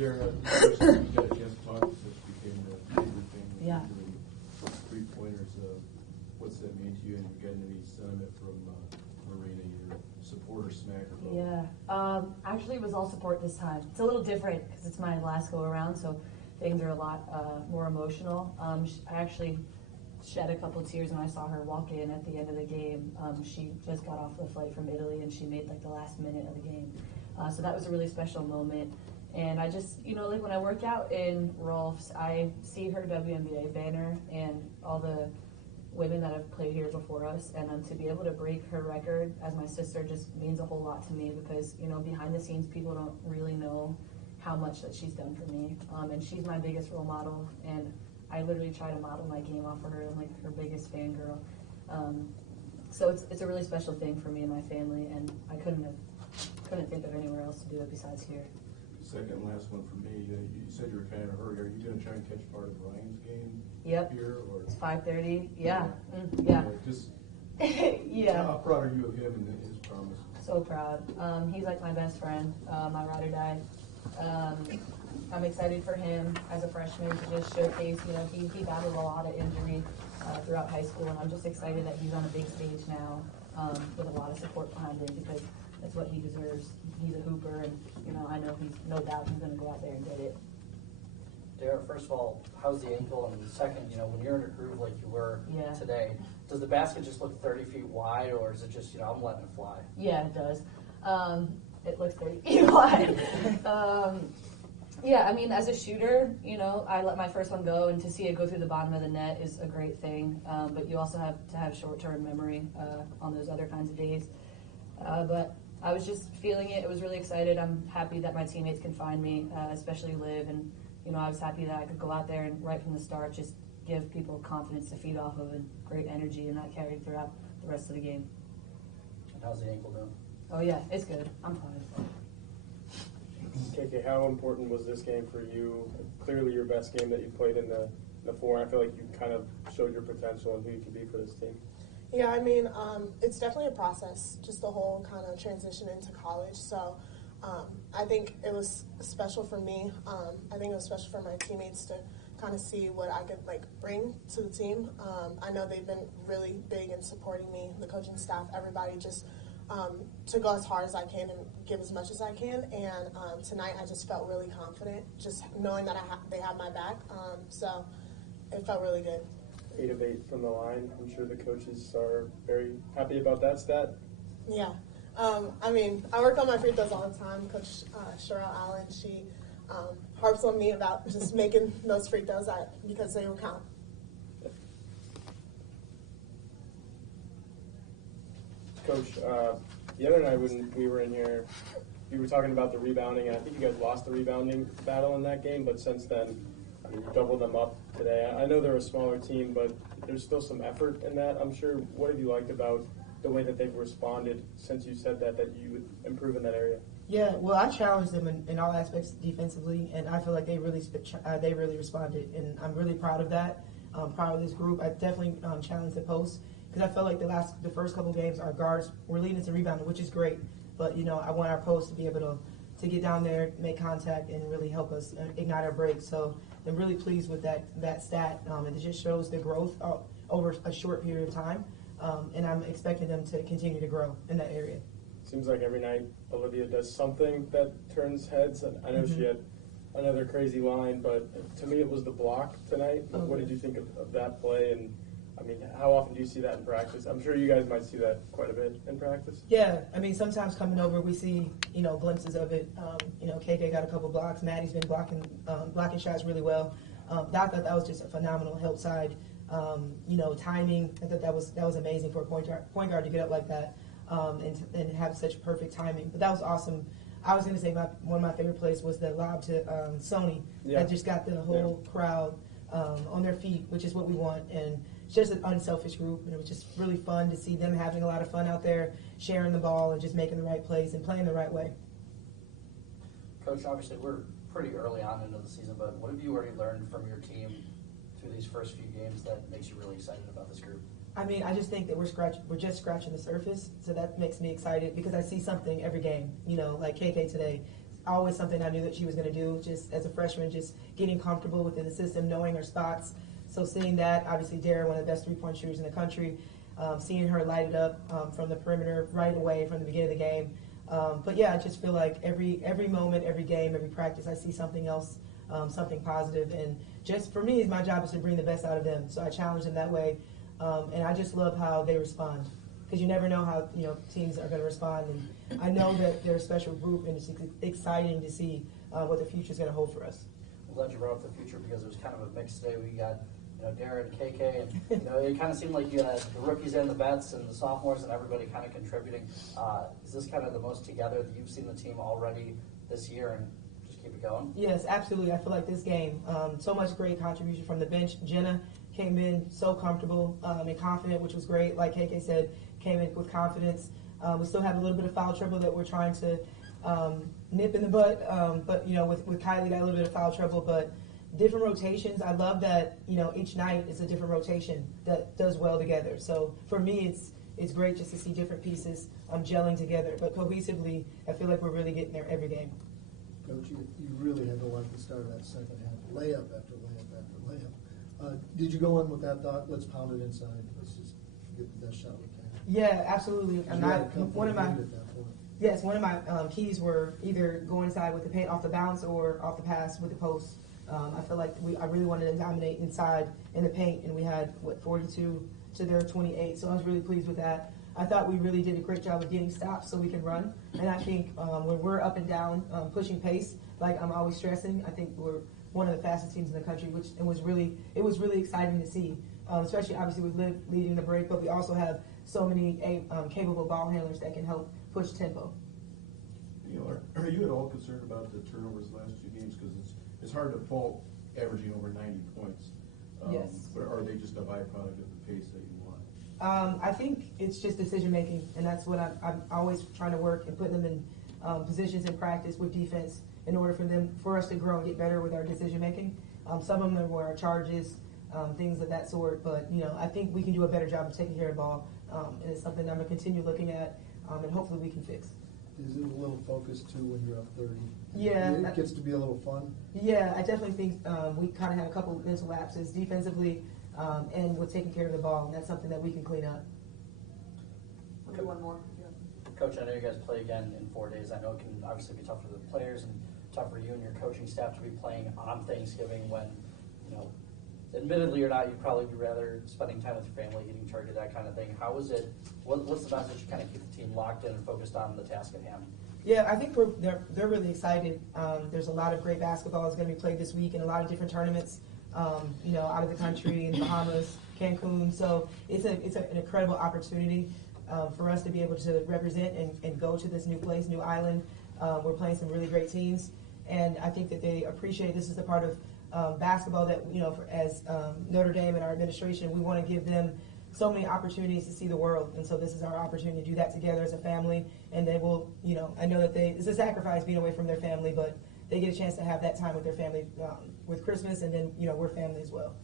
Darren, you got a chance to talk, which became the favorite thing. Yeah. The 3-pointers. What's that mean to you? And you getting any sentiment from Marina, your supporter smacker? Yeah. Actually, it was all support this time. It's a little different because it's my last go around, so things are a lot more emotional. I actually shed a couple tears when I saw her walk in at the end of the game. She just got off the flight from Italy, and she made like the last minute of the game. So that was a really special moment. And I just, like when I work out in Rolf's, I see her WNBA banner and all the women that have played here before us, and to be able to break her record as my sister just means a whole lot to me because, behind the scenes, people don't really know how much that she's done for me. And she's my biggest role model, and I literally try to model my game off of her. I'm like her biggest fangirl. So it's a really special thing for me and my family, and I couldn't think of anywhere else to do it besides here. Second and last one for me. You said you were kind of hurried. Are you going to try and catch part of Ryan's game here? Or? It's 5:30. Yeah. Just yeah. How proud are you of him and his promise? So proud. He's like my best friend, my ride or die. I'm excited for him as a freshman to just showcase, he battled a lot of injury throughout high school, and I'm just excited that he's on a big stage now with a lot of support behind him because that's what he deserves. He's a hooper, and I know no doubt he's going to go out there and get it. Derek, first of all, how's the ankle? And second, when you're in a groove like you were today, does the basket just look 30 feet wide, or is it just, I'm letting it fly? Yeah, it does. It looks 30 feet wide. Yeah, I mean, as a shooter, I let my first one go, and to see it go through the bottom of the net is a great thing. But you also have to have short-term memory on those other kinds of days. But I was just feeling it. I was really excited. I'm happy that my teammates can find me, especially Liv. And, I was happy that I could go out there and right from the start just give people confidence to feed off of and great energy, and that carried throughout the rest of the game. And how's the ankle doing? Oh, yeah, it's good. I'm fine. KK, how important was this game for you? Clearly your best game that you played in the four. I feel like you kind of showed your potential and who you could be for this team. Yeah, I mean, it's definitely a process, just the whole kind of transition into college. So I think it was special for me. I think it was special for my teammates to kind of see what I could bring to the team. I know they've been really big in supporting me, the coaching staff, everybody, just to go as hard as I can and give as much as I can. And tonight I just felt really confident, just knowing that they have my back. So it felt really good. 8 of 8 from the line. I'm sure the coaches are very happy about that stat. Yeah. I mean, I work on my free throws all the time. Coach Sherelle Allen, she harps on me about just making those free throws because they will count. Coach, the other night when we were in here, you were talking about the rebounding, and I think you guys lost the rebounding battle in that game, but since then, you doubled them up today. I know they're a smaller team, but there's still some effort in that, I'm sure. What have you liked about the way that they've responded since you said that you would improve in that area? Yeah, well, I challenged them in all aspects defensively, and I feel like they really responded, and I'm really proud of that. Proud of this group. I definitely challenged the post because I felt like the first couple games our guards were leading to rebounding, which is great, but I want our post to be able to get down there, make contact, and really help us ignite our break. So I'm really pleased with that stat, and it just shows the growth over a short period of time, and I'm expecting them to continue to grow in that area. Seems like every night Olivia does something that turns heads. I know she had another crazy line, but to me it was the block tonight. What did you think of that play? And I mean, how often do you see that in practice? I'm sure you guys might see that quite a bit in practice. Yeah, I mean, sometimes coming over, we see, glimpses of it. KK got a couple blocks. Maddie's been blocking shots really well. I thought that was just a phenomenal help side. Timing, I thought that was amazing for a point guard to get up like that and have such perfect timing. But that was awesome. I was going to say one of my favorite plays was the lob to Sony that just got the whole crowd on their feet, which is what we want. And it's just an unselfish group, and it was just really fun to see them having a lot of fun out there, sharing the ball and just making the right plays and playing the right way. Coach, obviously we're pretty early on into the season, but what have you already learned from your team through these first few games that makes you really excited about this group? I mean, I just think that we're just scratching the surface, so that makes me excited because I see something every game. Like KK today, always something I knew that she was going to do, just as a freshman, just getting comfortable within the system, knowing her spots. So seeing that, obviously Dara, one of the best three-point shooters in the country, seeing her light it up from the perimeter right away from the beginning of the game. But yeah, I just feel like every moment, every game, every practice, I see something else, something positive. And just for me, my job is to bring the best out of them. So I challenge them that way. And I just love how they respond, because you never know how teams are going to respond. And I know that they're a special group, and it's exciting to see what the future is going to hold for us. I'm glad you brought up the future, because it was kind of a mix today. We got Darren and KK, and it kind of seemed like you had the rookies and the vets and the sophomores and everybody kind of contributing. Is this kind of the most together that you've seen the team already this year, and just keep it going? Yes, absolutely. I feel like this game, so much great contribution from the bench. Jenna came in so comfortable and confident, which was great. Like KK said, came in with confidence. We still have a little bit of foul trouble that we're trying to nip in the butt, but with Kylie, got a little bit of foul trouble, but different rotations. I love that, each night is a different rotation that does well together. So for me, it's great just to see different pieces gelling together. But cohesively, I feel like we're really getting there every game. Coach, you really had to like the start of that second half, layup after layup after layup. Did you go in with that thought, let's pound it inside, let's just get the best shot we can? Yeah, absolutely. And one of my keys were either go inside with the paint off the bounce or off the pass with the post. I feel like I really wanted to dominate inside in the paint, and we had 42 to their 28. So I was really pleased with that. I thought we really did a great job of getting stops so we can run. And I think when we're up and down, pushing pace, like I'm always stressing, I think we're one of the fastest teams in the country, which it was really exciting to see. Especially obviously with leading the break, but we also have so many capable ball handlers that can help push tempo. Are you at all concerned about the turnovers the last 2 games? Because it's hard to fault averaging over 90 points. Yes. But are they just a byproduct of the pace that you want? I think it's just decision making, and that's what I'm always trying to work and put them in positions in practice with defense in order for us to grow and get better with our decision making. Some of them were our charges, things of that sort, but I think we can do a better job of taking care of the ball, and it's something I'm going to continue looking at, and hopefully we can fix. Is it a little focused too when you're up 30? Yeah. It gets to be a little fun? Yeah, I definitely think we kind of had a couple of mental lapses defensively and with taking care of the ball, and that's something that we can clean up. We'll do one more. Coach, I know you guys play again in 4 days. I know it can obviously be tough for the players and tough for you and your coaching staff to be playing on Thanksgiving when, admittedly or not, you'd probably be rather spending time with your family, getting turkey, that kind of thing. How is it? What's the message to kind of keep the team locked in and focused on the task at hand? Yeah, I think they're really excited. There's a lot of great basketball that's going to be played this week in a lot of different tournaments, out of the country, in Bahamas, Cancun. So it's an incredible opportunity for us to be able to represent and go to this new place, new island. We're playing some really great teams, and I think that they appreciate this is a part of basketball that, as Notre Dame and our administration, we want to give them so many opportunities to see the world. And so this is our opportunity to do that together as a family. And they will, I know that it's a sacrifice being away from their family, but they get a chance to have that time with their family with Christmas, and then, we're family as well.